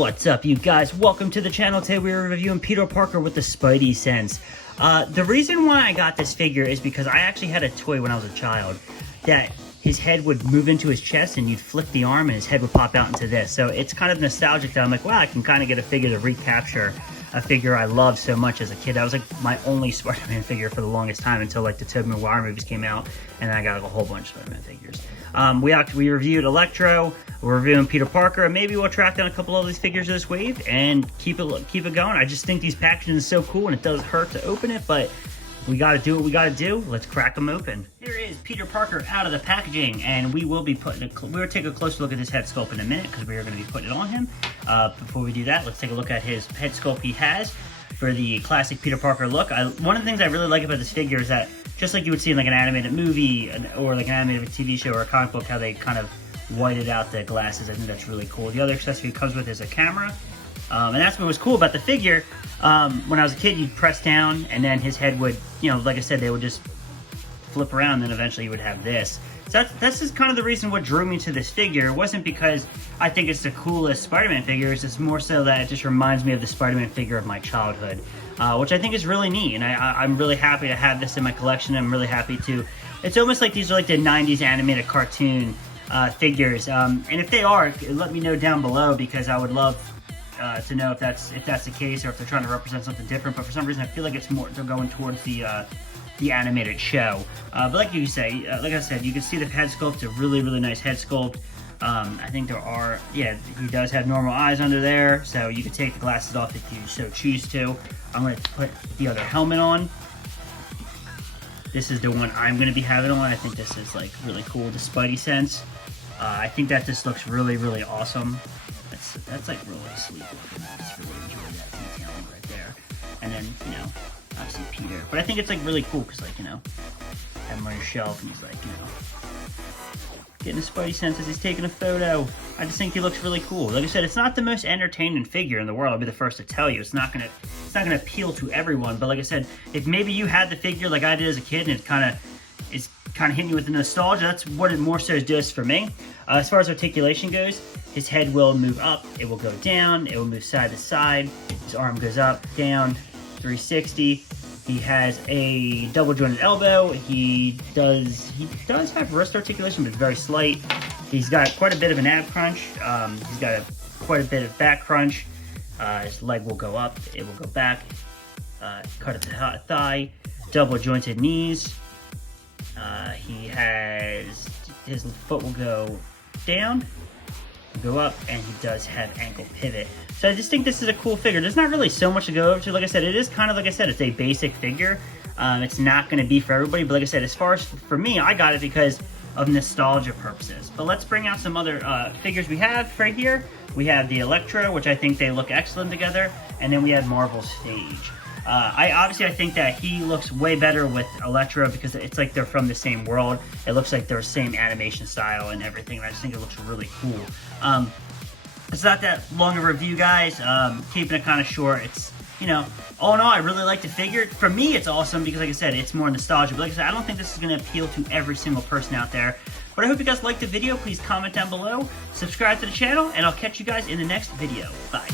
What's up, you guys? Welcome to the channel. Today we are reviewing Peter Parker with the Spidey sense. The reason why I got this figure is because I actually had a toy when I was a child that his head would move into his chest and you'd flick the arm and his head would pop out into this. So it's kind of nostalgic that I'm like, wow, I can kind of get a figure to recapture a figure I loved so much as a kid. That was like my only Spider-Man figure for the longest time until like the Tobey Maguire movies came out, and then I got like, a whole bunch of Spider-Man figures. We reviewed Electro, we're reviewing Peter Parker, and maybe we'll track down a couple of these figures this wave and keep it going. I just think these packaging is so cool, and it does hurt to open it, but we gotta do what we gotta do. Let's crack them open. Here is Peter Parker out of the packaging, and we will be we'll take a closer look at this head sculpt in a minute because we are going to be putting it on him. Before we do that, let's take a look at his head sculpt he has for the classic Peter Parker look. One of the things I really like about this figure is that just like you would see in like an animated movie or like an animated TV show or a comic book, how they kind of whited out the glasses. I think that's really cool. The other accessory it comes with is a camera. And that's what was cool about the figure. When I was a kid, you'd press down, and then his head would, like I said, they would just flip around, and then eventually you would have this. So that's just kind of the reason what drew me to this figure. It wasn't because I think it's the coolest Spider-Man figure. It's just more so that it just reminds me of the Spider-Man figure of my childhood, which I think is really neat. And I'm really happy to have this in my collection. I'm really happy to. It's almost like these are like the 90s animated cartoon figures. And if they are, let me know down below, because I would love to know if that's the case, or if they're trying to represent something different. But for some reason I feel like it's more, they're going towards the animated show. But like I said, you can see the head sculpt, a really nice head sculpt. I think he does have normal eyes under there, so you can take the glasses off if you so choose to. I'm going to put the other helmet on. This is the one I'm going to be having on. I think this is like really cool, the Spidey sense. I think that this looks really awesome. That's like really sleek looking. I just really enjoy that detailing right there. And then, obviously Peter. But I think it's like really cool because, like, have him on your shelf and he's like, getting a Spidey sense as he's taking a photo. I just think he looks really cool. Like I said, it's not the most entertaining figure in the world. I'll be the first to tell you. It's not gonna appeal to everyone. But like I said, if maybe you had the figure like I did as a kid, and it's kind of hitting you with the nostalgia, that's what it more so does for me. As far as articulation goes, his head will move up, it will go down, it will move side to side. His arm goes up, down, 360. He has a double jointed elbow. He does have wrist articulation, but it's very slight. He's got quite a bit of an ab crunch. He's got quite a bit of back crunch. His leg will go up, it will go back. Cut at the thigh, double jointed knees. His foot will go down, go up, and he does have ankle pivot. So I just think this is a cool figure. There's not really so much to go over to. Like I said, it is kind of, like I said, it's a basic figure. It's not going to be for everybody, but like I said, as far as for me, I got it because of nostalgia purposes. But let's bring out some other figures we have right here. We have the Electro, which I think they look excellent together, and then we have Marvel's Stage. I think that he looks way better with Electro because it's like they're from the same world. It looks like they're the same animation style and everything, and I just think it looks really cool. It's not that long of a review, guys. Keeping it kind of short. It's, all in all, I really like the figure. For me, it's awesome because, like I said, it's more nostalgia. But like I said, I don't think this is going to appeal to every single person out there. But I hope you guys liked the video. Please comment down below, subscribe to the channel, and I'll catch you guys in the next video. Bye.